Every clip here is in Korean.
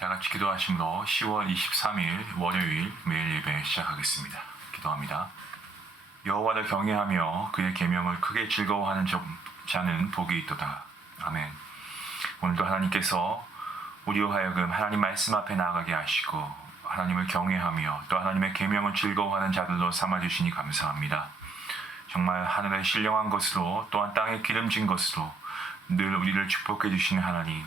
다 같이 기도하심으로 10월 23일 월요일 매일 예배 시작하겠습니다. 기도합니다. 여호와를 경외하며 그의 계명을 크게 즐거워하는 자는 복이 있도다. 아멘. 오늘도 하나님께서 우리로 하여금 하나님 말씀 앞에 나아가게 하시고 하나님을 경외하며 또 하나님의 계명을 즐거워하는 자들로 삼아주시니 감사합니다. 정말 하늘에 신령한 것으로 또한 땅에 기름진 것으로 늘 우리를 축복해 주시는 하나님,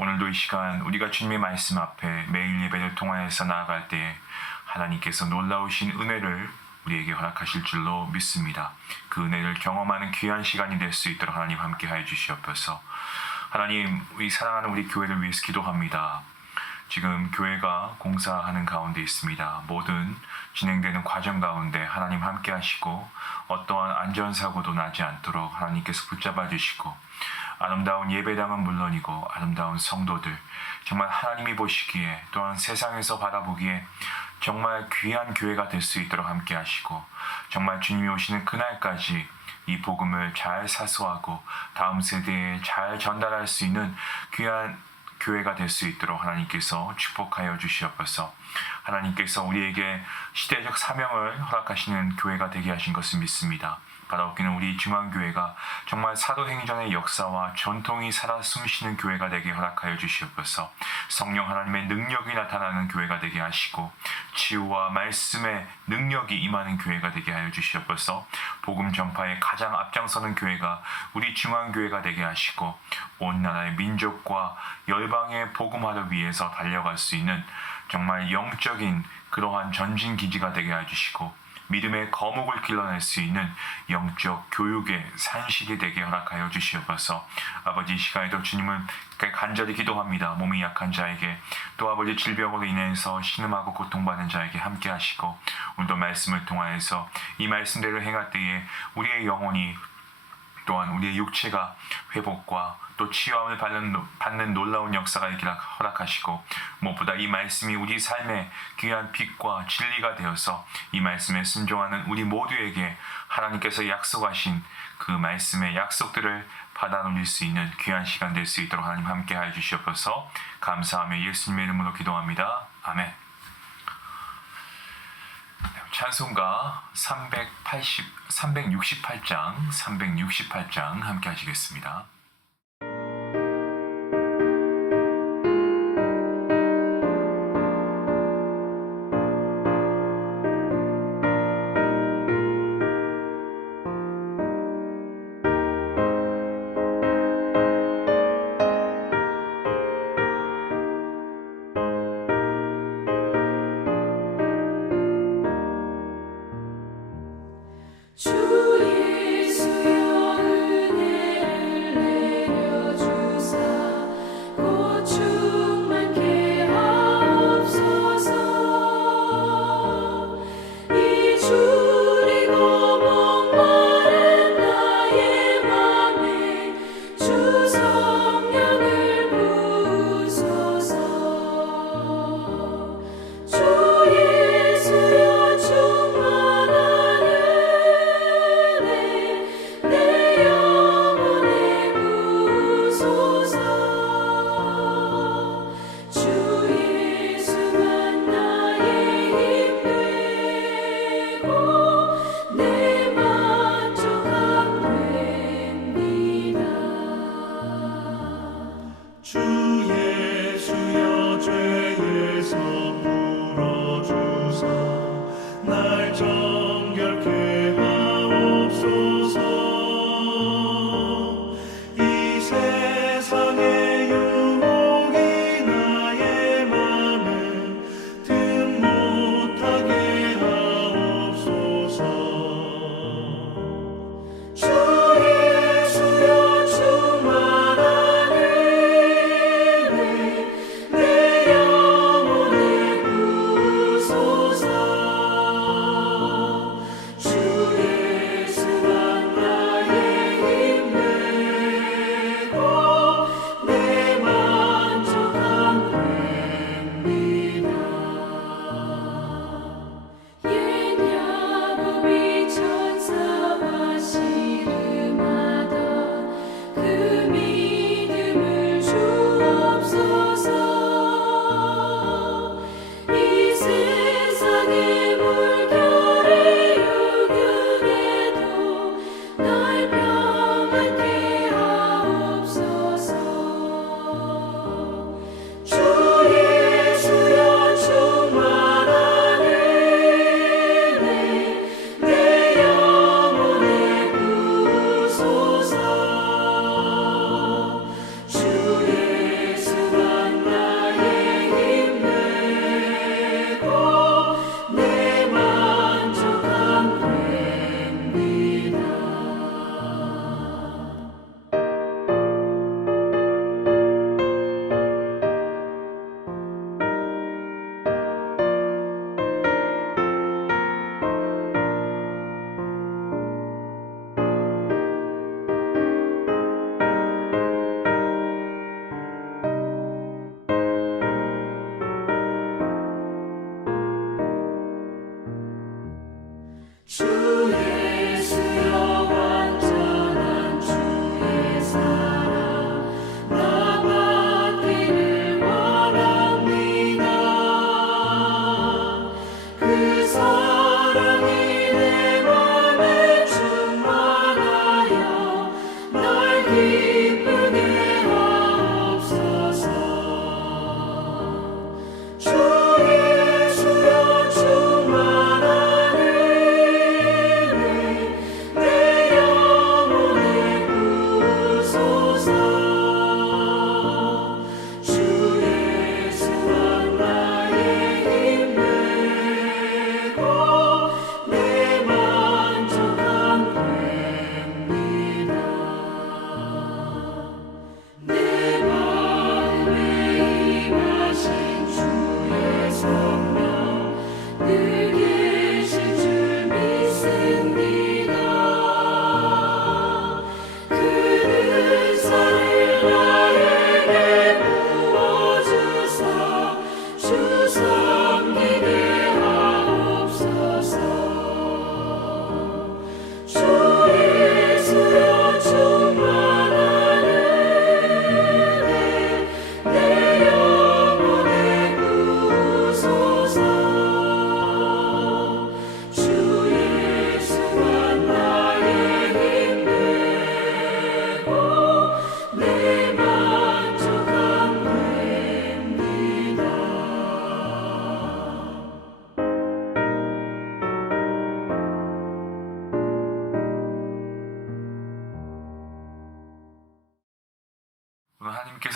오늘도 이 시간 우리가 주님의 말씀 앞에 매일 예배를 통하여서 나아갈 때 하나님께서 놀라우신 은혜를 우리에게 허락하실 줄로 믿습니다. 그 은혜를 경험하는 귀한 시간이 될 수 있도록 하나님 함께 하여 주시옵소서. 하나님, 우리 사랑하는 우리 교회를 위해서 기도합니다. 지금 교회가 공사하는 가운데 있습니다. 모든 진행되는 과정 가운데 하나님 함께 하시고 어떠한 안전사고도 나지 않도록 하나님께서 붙잡아 주시고 아름다운 예배당은 물론이고 아름다운 성도들, 정말 하나님이 보시기에 또한 세상에서 바라보기에 정말 귀한 교회가 될 수 있도록 함께 하시고 정말 주님이 오시는 그날까지 이 복음을 잘 사수하고 다음 세대에 잘 전달할 수 있는 귀한 교회가 될 수 있도록 하나님께서 축복하여 주시옵소서. 하나님께서 우리에게 시대적 사명을 허락하시는 교회가 되게 하신 것을 믿습니다. 바라옵기는 우리 중앙교회가 정말 사도행전의 역사와 전통이 살아 숨쉬는 교회가 되게 허락하여 주시옵소서. 성령 하나님의 능력이 나타나는 교회가 되게 하시고 치유와 말씀의 능력이 임하는 교회가 되게 하여 주시옵소서. 복음 전파에 가장 앞장서는 교회가 우리 중앙교회가 되게 하시고 온 나라의 민족과 열방의 복음화를 위해서 달려갈 수 있는 정말 영적인 그러한 전진기지가 되게 해주시고 믿음의 거목을 길러낼 수 있는 영적 교육의 산실이 되게 허락하여 주시옵소서. 아버지, 이 시간에도 주님을 간절히 기도합니다. 몸이 약한 자에게 또 아버지 질병으로 인해서 신음하고 고통받는 자에게 함께 하시고 오늘도 말씀을 통하여서 이 말씀대로 행할 때에 우리의 영혼이 또한 우리의 육체가 회복과 또 치유함을 받는 놀라운 역사가 있기를 허락하시고 무엇보다 이 말씀이 우리 삶의 귀한 빛과 진리가 되어서 이 말씀에 순종하는 우리 모두에게 하나님께서 약속하신 그 말씀의 약속들을 받아 누릴 수 있는 귀한 시간 될 수 있도록 하나님 함께 하여 주시옵소서. 감사하며 예수님의 이름으로 기도합니다. 아멘. 찬송가 368장 함께 하시겠습니다. 영혼의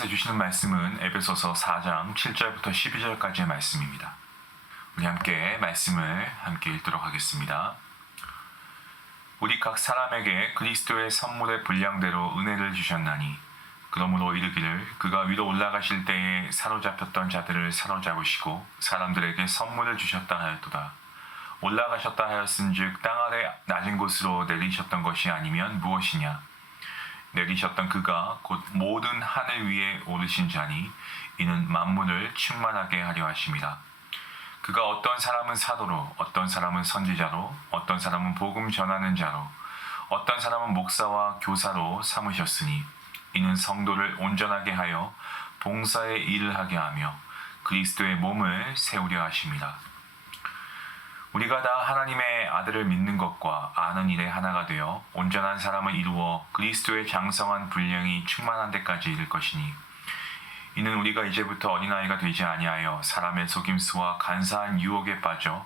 하나님께서 주시는 말씀은 에베소서 4장 7절부터 12절까지의 말씀입니다. 우리 함께 말씀을 함께 읽도록 하겠습니다. 우리 각 사람에게 그리스도의 선물의 분량대로 은혜를 주셨나니 그러므로 이르기를 그가 위로 올라가실 때에 사로잡혔던 자들을 사로잡으시고 사람들에게 선물을 주셨다 하였도다. 올라가셨다 하였은즉 땅 아래 낮은 곳으로 내리셨던 것이 아니면 무엇이냐. 내리셨던 그가 곧 모든 하늘 위에 오르신 자니 이는 만물을 충만하게 하려 하심이라. 그가 어떤 사람은 사도로, 어떤 사람은 선지자로, 어떤 사람은 복음 전하는 자로, 어떤 사람은 목사와 교사로 삼으셨으니 이는 성도를 온전하게 하여 봉사의 일을 하게 하며 그리스도의 몸을 세우려 하심이라. 우리가 다 하나님의 아들을 믿는 것과 아는 일에 하나가 되어 온전한 사람을 이루어 그리스도의 장성한 분량이 충만한 데까지 이를 것이니 이는 우리가 이제부터 어린아이가 되지 아니하여 사람의 속임수와 간사한 유혹에 빠져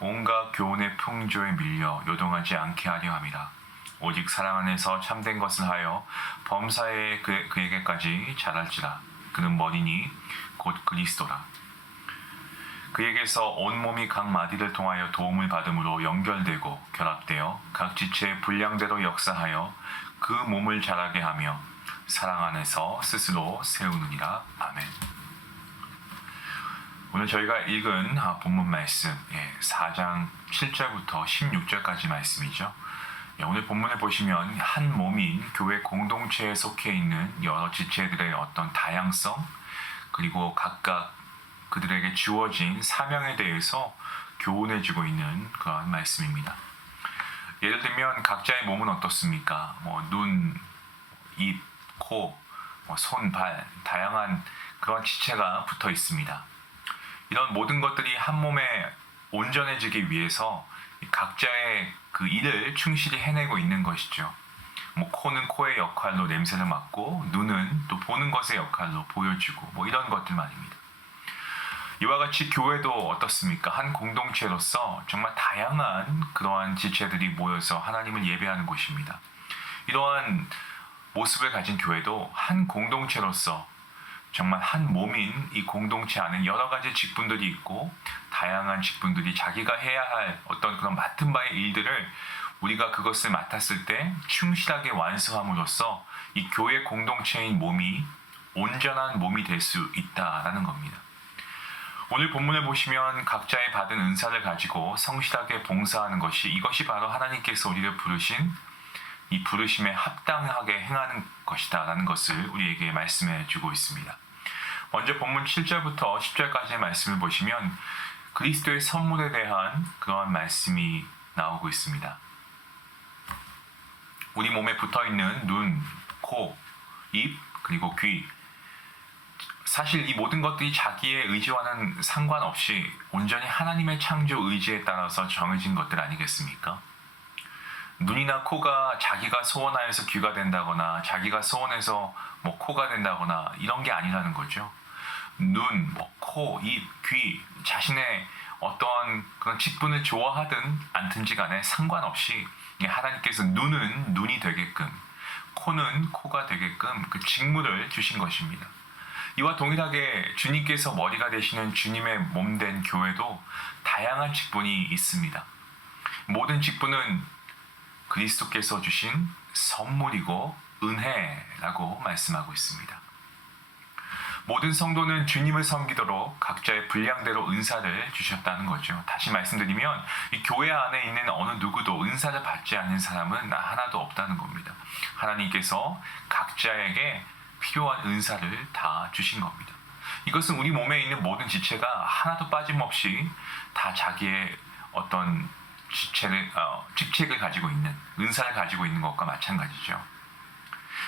온갖 교훈의 풍조에 밀려 요동하지 않게 하려 함이라. 오직 사랑 안에서 참된 것을 하여 범사에 그에게까지 자랄지라. 그는 머리니 곧 그리스도라. 그에게서 온몸이 각 마디를 통하여 도움을 받음으로 연결되고 결합되어 각 지체의 분량대로 역사하여 그 몸을 자라게 하며 사랑 안에서 스스로 세우느니라. 아멘. 오늘 저희가 읽은 본문 말씀 4장 7절부터 16절까지 말씀이죠. 오늘 본문을 보시면 한 몸인 교회 공동체에 속해 있는 여러 지체들의 어떤 다양성 그리고 각각 그들에게 주어진 사명에 대해서 교훈해주고 있는 그런 말씀입니다. 예를 들면 각자의 몸은 어떻습니까? 눈, 입, 코, 손, 발 다양한 그런 지체가 붙어 있습니다. 이런 모든 것들이 한 몸에 온전해지기 위해서 각자의 그 일을 충실히 해내고 있는 것이죠. 코는 코의 역할로 냄새를 맡고 눈은 또 보는 것의 역할로 보여주고 이런 것들 말입니다. 이와 같이 교회도 어떻습니까? 한 공동체로서 정말 다양한 그러한 지체들이 모여서 하나님을 예배하는 곳입니다. 이러한 모습을 가진 교회도 한 공동체로서 정말 한 몸인 이 공동체 안에 여러 가지 직분들이 있고 다양한 직분들이 자기가 해야 할 어떤 그런 맡은 바의 일들을 우리가 그것을 맡았을 때 충실하게 완수함으로써 이 교회 공동체인 몸이 온전한 몸이 될 수 있다라는 겁니다. 오늘 본문을 보시면 각자의 받은 은사를 가지고 성실하게 봉사하는 이것이 바로 하나님께서 우리를 부르신 이 부르심에 합당하게 행하는 것이다 라는 것을 우리에게 말씀해 주고 있습니다. 먼저 본문 7절부터 10절까지의 말씀을 보시면 그리스도의 선물에 대한 그러한 말씀이 나오고 있습니다. 우리 몸에 붙어있는 눈, 코, 입, 그리고 귀. 사실 이 모든 것들이 자기의 의지와는 상관없이 온전히 하나님의 창조 의지에 따라서 정해진 것들 아니겠습니까? 눈이나 코가 자기가 소원하여서 귀가 된다거나 자기가 소원해서 코가 된다거나 이런 게 아니라는 거죠. 눈, 코, 입, 귀 자신의 어떠한 그런 직분을 좋아하든 않든지 간에 상관없이 하나님께서 눈은 눈이 되게끔 코는 코가 되게끔 그 직무를 주신 것입니다. 이와 동일하게 주님께서 머리가 되시는 주님의 몸된 교회도 다양한 직분이 있습니다. 모든 직분은 그리스도께서 주신 선물이고 은혜라고 말씀하고 있습니다. 모든 성도는 주님을 섬기도록 각자의 분량대로 은사를 주셨다는 거죠. 다시 말씀드리면 이 교회 안에 있는 어느 누구도 은사를 받지 않는 사람은 하나도 없다는 겁니다. 하나님께서 각자에게 필요한 은사를 다 주신 겁니다. 이것은 우리 몸에 있는 모든 지체가 하나도 빠짐없이 다 자기의 어떤 직책을 가지고 있는 은사를 가지고 있는 것과 마찬가지죠.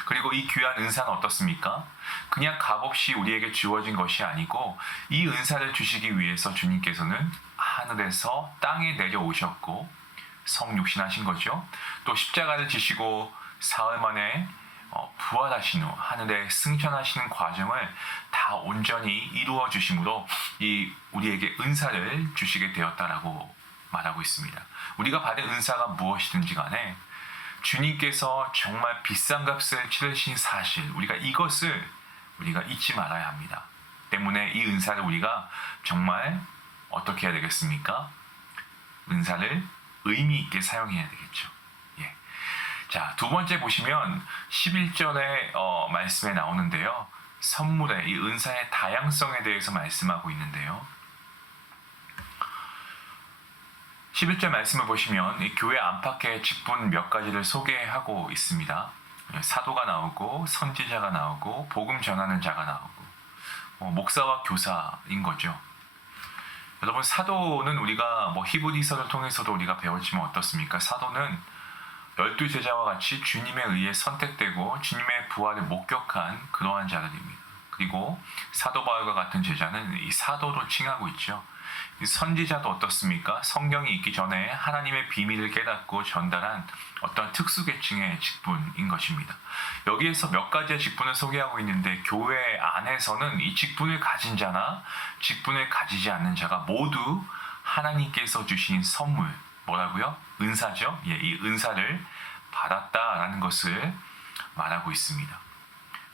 그리고 이 귀한 은사는 어떻습니까? 그냥 값없이 우리에게 주어진 것이 아니고 이 은사를 주시기 위해서 주님께서는 하늘에서 땅에 내려오셨고 성육신하신 거죠. 또 십자가를 지시고 사흘 만에 부활하신 후 하늘에 승천하시는 과정을 다 온전히 이루어 주심으로 이 우리에게 은사를 주시게 되었다라고 말하고 있습니다. 우리가 받은 은사가 무엇이든지 간에 주님께서 정말 비싼 값을 치르신 사실, 우리가 이것을 우리가 잊지 말아야 합니다. 때문에 이 은사를 우리가 정말 어떻게 해야 되겠습니까? 은사를 의미 있게 사용해야 되겠죠. 예. 자, 두 번째 보시면 11절의 말씀에 나오는데요. 선물의 이 은사의 다양성에 대해서 말씀하고 있는데요. 11절 말씀을 보시면 이 교회 안팎의 직분 몇 가지를 소개하고 있습니다. 사도가 나오고 선지자가 나오고 복음 전하는 자가 나오고 목사와 교사인 거죠. 여러분, 사도는 우리가 히브리서를 통해서도 우리가 배웠지만 어떻습니까? 사도는 12제자와 같이 주님에 의해 선택되고 주님의 부활을 목격한 그러한 자들입니다. 그리고 사도 바울과 같은 제자는 이 사도로 칭하고 있죠. 선지자도 어떻습니까? 성경이 있기 전에 하나님의 비밀을 깨닫고 전달한 어떤 특수계층의 직분인 것입니다. 여기에서 몇 가지의 직분을 소개하고 있는데 교회 안에서는 이 직분을 가진 자나 직분을 가지지 않는 자가 모두 하나님께서 주신 선물, 뭐라고요? 은사죠. 예, 이 은사를 받았다라는 것을 말하고 있습니다.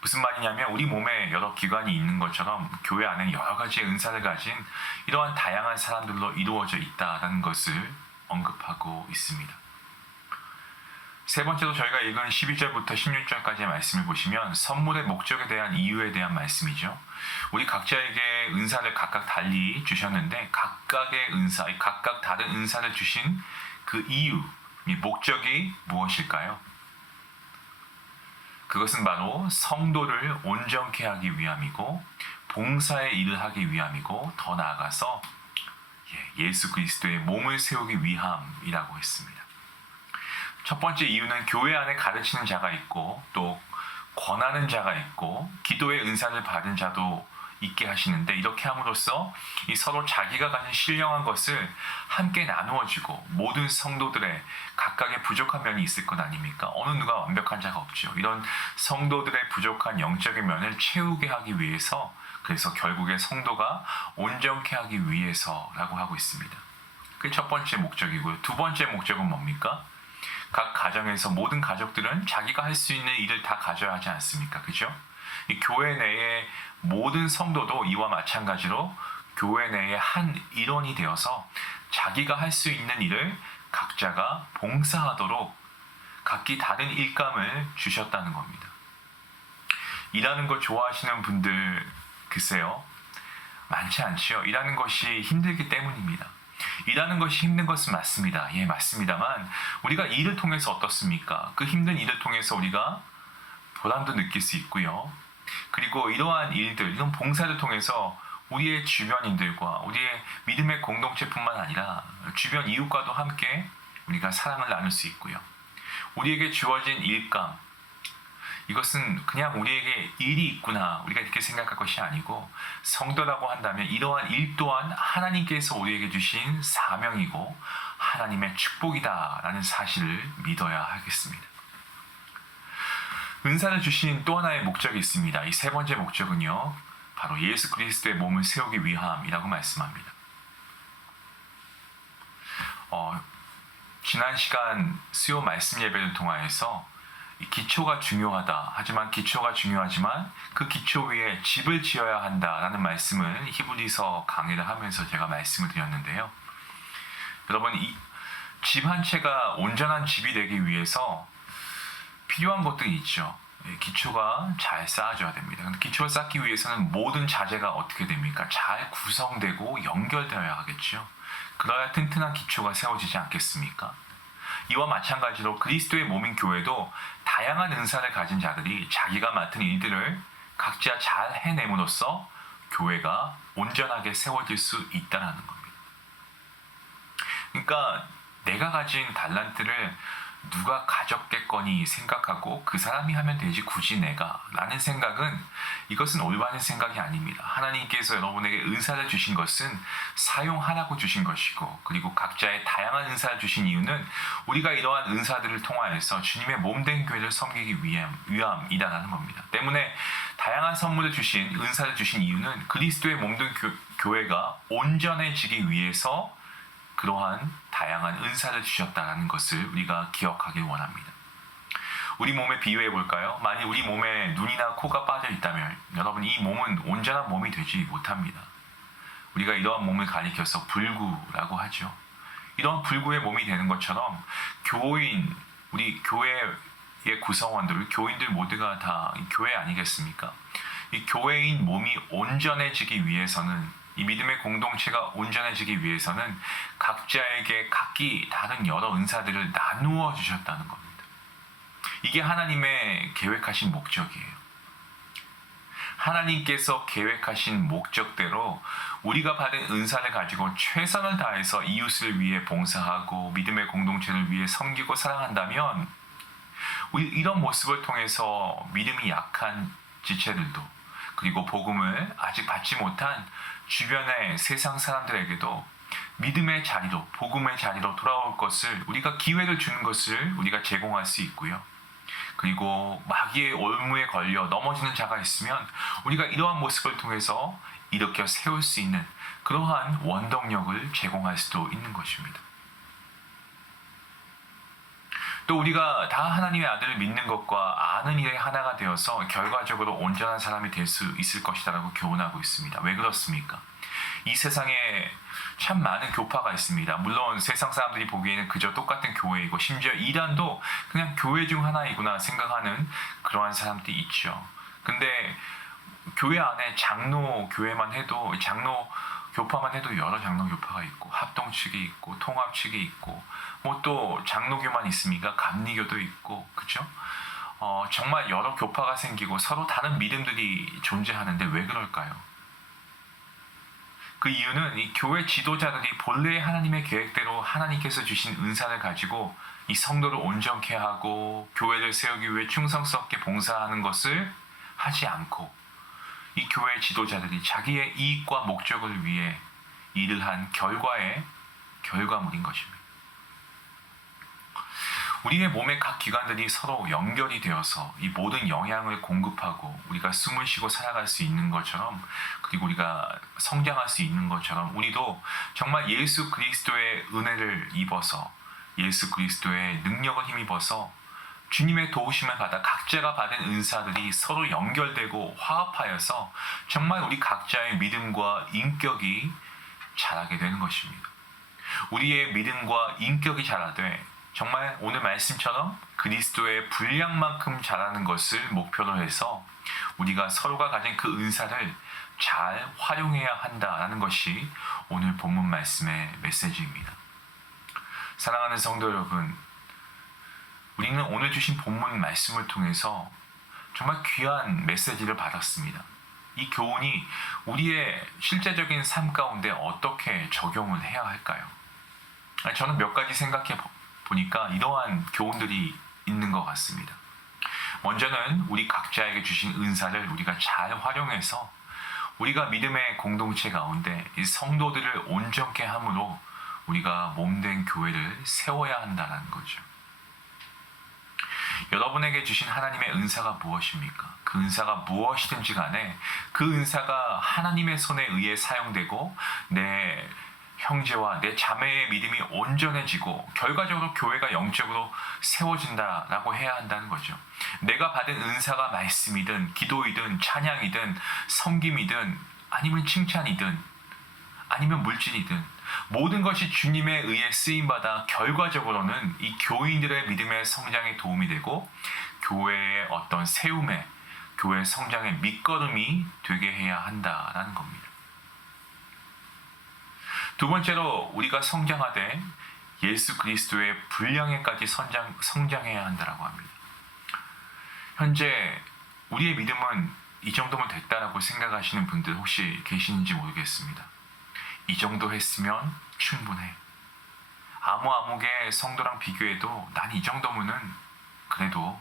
무슨 말이냐면 우리 몸에 여러 기관이 있는 것처럼 교회 안에 여러 가지의 은사를 가진 이러한 다양한 사람들로 이루어져 있다는 것을 언급하고 있습니다. 세 번째로 저희가 읽은 12절부터 16절까지의 말씀을 보시면 선물의 목적에 대한 이유에 대한 말씀이죠. 우리 각자에게 은사를 각각 달리 주셨는데 각각의 은사, 각각 다른 은사를 주신 그 이유, 이 목적이 무엇일까요? 그것은 바로 성도를 온전케 하기 위함이고 봉사의 일을 하기 위함이고 더 나아가서 예수 그리스도의 몸을 세우기 위함이라고 했습니다. 첫 번째 이유는 교회 안에 가르치는 자가 있고 또 권하는 자가 있고 기도의 은사를 받은 자도 있게 하시는데 이렇게 함으로써 이 서로 자기가 가진 신령한 것을 함께 나누어지고 모든 성도들의 각각의 부족한 면이 있을 것 아닙니까? 어느 누가 완벽한 자가 없죠. 이런 성도들의 부족한 영적인 면을 채우게 하기 위해서 그래서 결국에 성도가 온전케 하기 위해서라고 하고 있습니다. 그게 첫 번째 목적이고요. 두 번째 목적은 뭡니까? 각 가정에서 모든 가족들은 자기가 할 수 있는 일을 다 가져야 하지 않습니까? 그죠? 이 교회 내의 모든 성도도 이와 마찬가지로 교회 내의 한 일원이 되어서 자기가 할 수 있는 일을 각자가 봉사하도록 각기 다른 일감을 주셨다는 겁니다. 일하는 걸 좋아하시는 분들 글쎄요, 많지 않지요. 일하는 것이 힘들기 때문입니다. 일하는 것이 힘든 것은 맞습니다. 예, 맞습니다만 우리가 일을 통해서 어떻습니까? 그 힘든 일을 통해서 우리가 보람도 느낄 수 있고요. 그리고 이러한 일들, 이런 봉사를 통해서 우리의 주변인들과 우리의 믿음의 공동체뿐만 아니라 주변 이웃과도 함께 우리가 사랑을 나눌 수 있고요. 우리에게 주어진 일감, 이것은 그냥 우리에게 일이 있구나 우리가 이렇게 생각할 것이 아니고 성도라고 한다면 이러한 일 또한 하나님께서 우리에게 주신 사명이고 하나님의 축복이다라는 사실을 믿어야 하겠습니다. 은사를 주신 또 하나의 목적이 있습니다. 이 세 번째 목적은요, 바로 예수 그리스도의 몸을 세우기 위함이라고 말씀합니다. 지난 시간 수요 말씀 예배를 통하여서 기초가 중요하다. 하지만 기초가 중요하지만 그 기초 위에 집을 지어야 한다라는 말씀을 히브리서 강의를 하면서 제가 말씀을 드렸는데요. 여러분, 이 집 한 채가 온전한 집이 되기 위해서 필요한 것들이 있죠. 기초가 잘 쌓아져야 됩니다. 근데 기초를 쌓기 위해서는 모든 자재가 어떻게 됩니까? 잘 구성되고 연결되어야 하겠죠. 그래야 튼튼한 기초가 세워지지 않겠습니까? 이와 마찬가지로 그리스도의 몸인 교회도 다양한 은사를 가진 자들이 자기가 맡은 일들을 각자 잘 해냄으로써 교회가 온전하게 세워질 수 있다는 겁니다. 그러니까 내가 가진 달란트를 누가 가졌겠거니 생각하고 그 사람이 하면 되지 굳이 내가 라는 생각은 이것은 올바른 생각이 아닙니다. 하나님께서 여러분에게 은사를 주신 것은 사용하라고 주신 것이고 그리고 각자의 다양한 은사를 주신 이유는 우리가 이러한 은사들을 통하여서 주님의 몸된 교회를 섬기기 위함이라는 겁니다. 때문에 다양한 선물을 주신 은사를 주신 이유는 그리스도의 몸된 교회가 온전해지기 위해서 그러한 다양한 은사를 주셨다는 것을 우리가 기억하길 원합니다. 우리 몸에 비유해 볼까요? 만약 우리 몸에 눈이나 코가 빠져 있다면 여러분 이 몸은 온전한 몸이 되지 못합니다. 우리가 이러한 몸을 가리켜서 불구라고 하죠. 이런 불구의 몸이 되는 것처럼 교인, 우리 교회의 구성원들, 교인들 모두가 다 교회 아니겠습니까? 이 교회인 몸이 온전해지기 위해서는, 이 믿음의 공동체가 온전해지기 위해서는 각자에게 각기 다른 여러 은사들을 나누어 주셨다는 겁니다. 이게 하나님의 계획하신 목적이에요. 하나님께서 계획하신 목적대로 우리가 받은 은사를 가지고 최선을 다해서 이웃을 위해 봉사하고 믿음의 공동체를 위해 섬기고 사랑한다면 우리 이런 모습을 통해서 믿음이 약한 지체들도, 그리고 복음을 아직 받지 못한 주변의 세상 사람들에게도 믿음의 자리로, 복음의 자리로 돌아올 것을, 우리가 기회를 주는 것을 우리가 제공할 수 있고요. 그리고 마귀의 올무에 걸려 넘어지는 자가 있으면 우리가 이러한 모습을 통해서 일으켜 세울 수 있는 그러한 원동력을 제공할 수도 있는 것입니다. 또 우리가 다 하나님의 아들을 믿는 것과 아는 일의 하나가 되어서 결과적으로 온전한 사람이 될 수 있을 것이라고 교훈하고 있습니다. 왜 그렇습니까? 이 세상에 참 많은 교파가 있습니다. 물론 세상 사람들이 보기에는 그저 똑같은 교회이고 심지어 이단도 그냥 교회 중 하나이구나 생각하는 그러한 사람들이 있죠. 근데 교회 안에 장로 교회만 해도, 장로 교파만 해도 여러 장로 교파가 있고 합동 측이 있고 통합 측이 있고 뭐 또 장로교만 있습니까? 감리교도 있고, 그렇죠? 정말 여러 교파가 생기고 서로 다른 믿음들이 존재하는데 왜 그럴까요? 그 이유는 이 교회 지도자들이 본래 하나님의 계획대로 하나님께서 주신 은사를 가지고 이 성도를 온전케 하고 교회를 세우기 위해 충성스럽게 봉사하는 것을 하지 않고 이 교회 지도자들이 자기의 이익과 목적을 위해 일을 한 결과물인 것입니다. 우리의 몸의 각 기관들이 서로 연결이 되어서 이 모든 영양을 공급하고 우리가 숨을 쉬고 살아갈 수 있는 것처럼, 그리고 우리가 성장할 수 있는 것처럼 우리도 정말 예수 그리스도의 은혜를 입어서, 예수 그리스도의 능력을 힘입어서 주님의 도우심을 받아 각자가 받은 은사들이 서로 연결되고 화합하여서 정말 우리 각자의 믿음과 인격이 자라게 되는 것입니다. 우리의 믿음과 인격이 자라되 정말 오늘 말씀처럼 그리스도의 분량만큼 자라는 것을 목표로 해서 우리가 서로가 가진 그 은사를 잘 활용해야 한다라는 것이 오늘 본문 말씀의 메시지입니다. 사랑하는 성도 여러분, 우리는 오늘 주신 본문 말씀을 통해서 정말 귀한 메시지를 받았습니다. 이 교훈이 우리의 실제적인 삶 가운데 어떻게 적용을 해야 할까요? 저는 몇 가지 생각해 보니까 이러한 교훈들이 있는 것 같습니다. 먼저는 우리 각자에게 주신 은사를 우리가 잘 활용해서 우리가 믿음의 공동체 가운데 이 성도들을 온전케 함으로 우리가 몸된 교회를 세워야 한다는 거죠. 여러분에게 주신 하나님의 은사가 무엇입니까? 그 은사가 무엇이든지 간에 그 은사가 하나님의 손에 의해 사용되고 내 형제와 내 자매의 믿음이 온전해지고 결과적으로 교회가 영적으로 세워진다라고 해야 한다는 거죠. 내가 받은 은사가 말씀이든 기도이든 찬양이든 섬김이든 아니면 칭찬이든 아니면 물질이든 모든 것이 주님에 의해 쓰임받아 결과적으로는 이 교인들의 믿음의 성장에 도움이 되고 교회의 어떤 세움에, 교회 성장의 밑거름이 되게 해야 한다라는 겁니다. 두 번째로 우리가 성장하되 예수 그리스도의 분량에까지 성장해야 한다라고 합니다. 현재 우리의 믿음은 이 정도면 됐다라고 생각하시는 분들 혹시 계시는지 모르겠습니다. 이 정도 했으면 충분해. 아무개 성도랑 비교해도 난 이 정도면은 그래도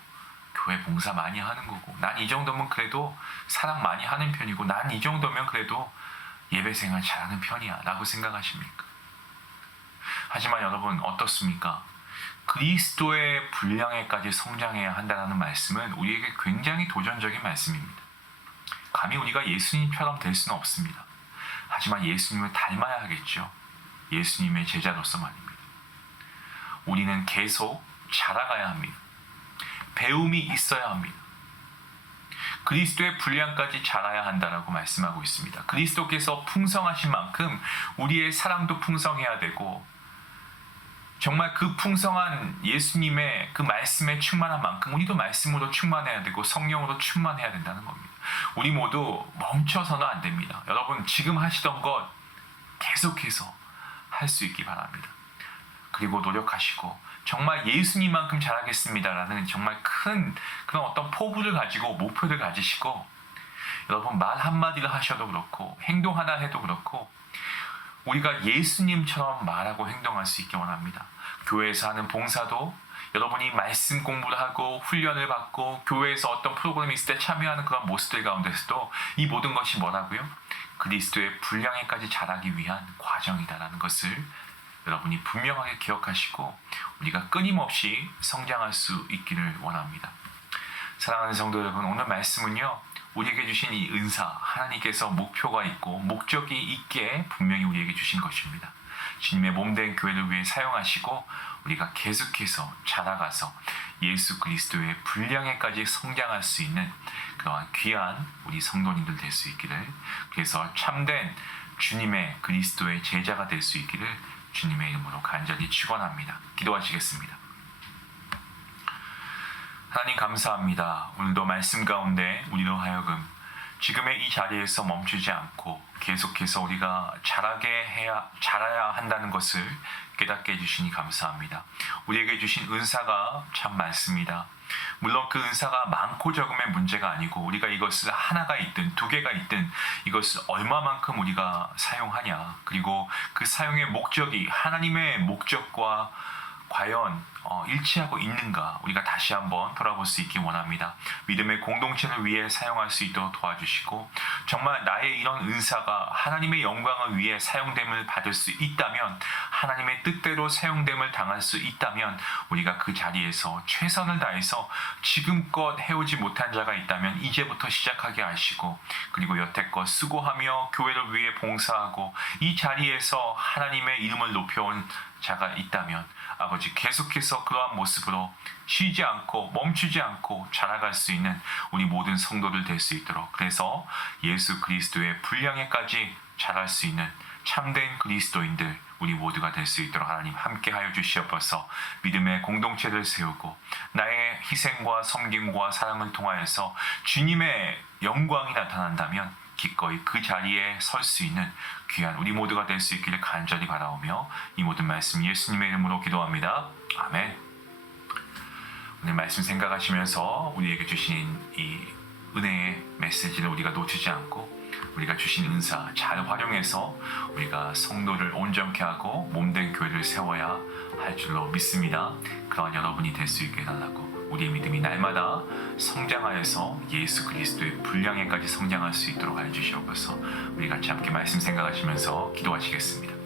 교회 봉사 많이 하는 거고, 난 이 정도면 그래도 사랑 많이 하는 편이고, 난 이 정도면 그래도 예배생활 잘하는 편이야 라고 생각하십니까? 하지만 여러분 어떻습니까? 그리스도의 분량에까지 성장해야 한다는 말씀은 우리에게 굉장히 도전적인 말씀입니다. 감히 우리가 예수님처럼 될 수는 없습니다. 하지만 예수님을 닮아야 하겠죠. 예수님의 제자로서 말입니다. 우리는 계속 자라가야 합니다. 배움이 있어야 합니다. 그리스도의 분량까지 자라야 한다라고 말씀하고 있습니다. 그리스도께서 풍성하신 만큼 우리의 사랑도 풍성해야 되고, 정말 그 풍성한 예수님의 그 말씀에 충만한 만큼 우리도 말씀으로 충만해야 되고 성령으로 충만해야 된다는 겁니다. 우리 모두 멈춰서는 안 됩니다. 여러분, 지금 하시던 것 계속해서 할 수 있기 바랍니다. 그리고 노력하시고 정말 예수님만큼 잘하겠습니다라는 정말 큰 그런 어떤 포부를 가지고 목표를 가지시고, 여러분 말 한마디를 하셔도 그렇고 행동 하나 해도 그렇고 우리가 예수님처럼 말하고 행동할 수 있기 원합니다. 교회에서 하는 봉사도 여러분이 말씀 공부를 하고 훈련을 받고 교회에서 어떤 프로그램이 있을 때 참여하는 그런 모습들 가운데서도 이 모든 것이 뭐라고요? 그리스도의 분량에까지 자라기 위한 과정이다라는 것을 여러분이 분명하게 기억하시고 우리가 끊임없이 성장할 수 있기를 원합니다. 사랑하는 성도 여러분, 오늘 말씀은요, 우리에게 주신 이 은사, 하나님께서 목표가 있고 목적이 있게 분명히 우리에게 주신 것입니다. 주님의 몸된 교회를 위해 사용하시고 우리가 계속해서 자라가서 예수 그리스도의 분량에까지 성장할 수 있는 그러한 귀한 우리 성도님들 될 수 있기를, 그래서 참된 주님의 그리스도의 제자가 될 수 있기를 주님의 이름으로 간절히 축원합니다. 기도하시겠습니다. 하나님 감사합니다. 오늘도 말씀 가운데 우리로 하여금 지금의 이 자리에서 멈추지 않고 계속해서 우리가 자라야 한다는 것을 깨닫게 해주시니 감사합니다. 우리에게 주신 은사가 참 많습니다. 물론 그 은사가 많고 적음의 문제가 아니고 우리가 이것을 하나가 있든 두 개가 있든 이것을 얼마만큼 우리가 사용하냐, 그리고 그 사용의 목적이 하나님의 목적과 과연 일치하고 있는가, 우리가 다시 한번 돌아볼 수 있기 원합니다. 믿음의 공동체를 위해 사용할 수 있도록 도와주시고, 정말 나의 이런 은사가 하나님의 영광을 위해 사용됨을 받을 수 있다면, 하나님의 뜻대로 사용됨을 당할 수 있다면 우리가 그 자리에서 최선을 다해서 지금껏 해오지 못한 자가 있다면 이제부터 시작하게 하시고, 그리고 여태껏 수고하며 교회를 위해 봉사하고 이 자리에서 하나님의 이름을 높여온 자가 있다면 아버지 계속해서 그러한 모습으로 쉬지 않고 멈추지 않고 자라갈 수 있는 우리 모든 성도들 될 수 있도록, 그래서 예수 그리스도의 분량에까지 자랄 수 있는 참된 그리스도인들 우리 모두가 될 수 있도록 하나님 함께하여 주시옵소서. 믿음의 공동체를 세우고 나의 희생과 섬김과 사랑을 통하여서 주님의 영광이 나타난다면 기꺼이 그 자리에 설 수 있는 귀한 우리 모두가 될 수 있기를 간절히 바라오며 이 모든 말씀 예수님의 이름으로 기도합니다. 아멘. 오늘 말씀 생각하시면서 우리에게 주신 이 은혜의 메시지를 우리가 놓치지 않고 우리가 주신 은사 잘 활용해서 우리가 성도를 온전케 하고 몸된 교회를 세워야 할 줄로 믿습니다. 그러한 여러분이 될 수 있게 해달라고, 우리의 믿음이 날마다 성장하여서 예수 그리스도의 분량에까지 성장할 수 있도록 하여 주시옵소서. 우리 같이 함께 말씀 생각하시면서 기도하시겠습니다.